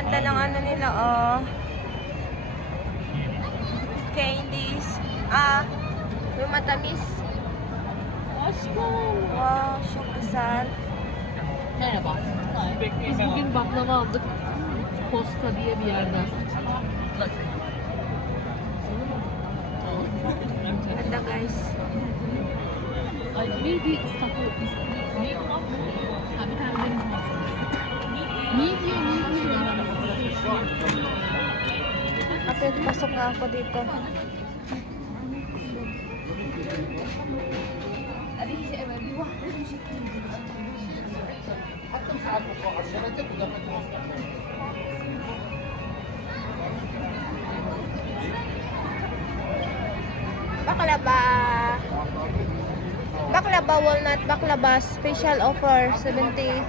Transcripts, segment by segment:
ganda ng ano nila, oh. Candies. Yung matamis. Aşkım. Wow, çok güzel. Merhaba. Biz bugün baklava aldık. Posta diye bir yerden. Ganda, guys. Ay neydi İstanbul? Neydi lan? Ha bir tane deniz mahsulü. Midye. Kapit, pasok na ako dito. Baklava walnut, baklava special offer 70.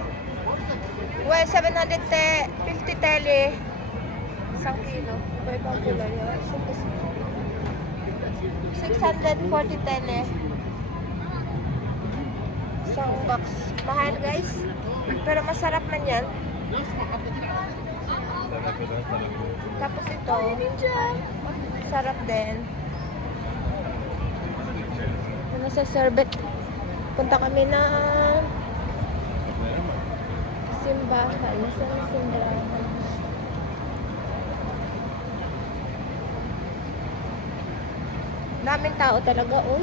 Well, 750 tele. 1 kilo. Iba ibang kulay yan. 640 tele. Isang box. Mahal, guys. Pero masarap man yan. Tapos ito, sarap din. Ano sa sorbet? Punta kami na simbahan. Saan ang simbahan? Daming tao talaga, oh.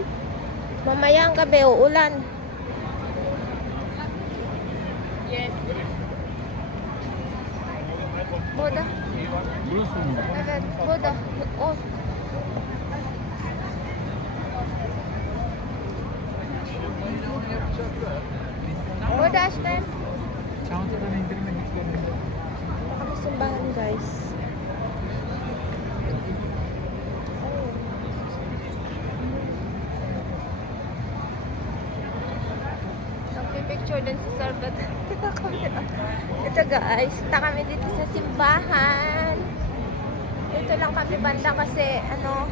Mamaya ang gabi, uulan. Yes. Boda. Evet, boda. Oh. Boda, Ashton. Çantadan indirmediklerini. Kami simbahan, guys. Picture din sa Sorbet. Ito, guys, punta kami dito sa simbahan. Ito lang kami banda kasi ano,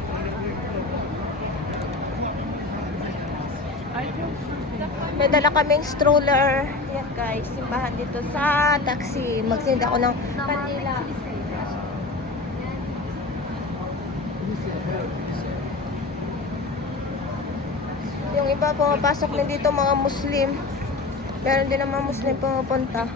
may dala kaming stroller. Yan, guys, simbahan dito sa taxi. Magsinda ako ng Manila. Yung iba pumapasok din dito mga Muslim. Meron din naman Muslim pumupunta.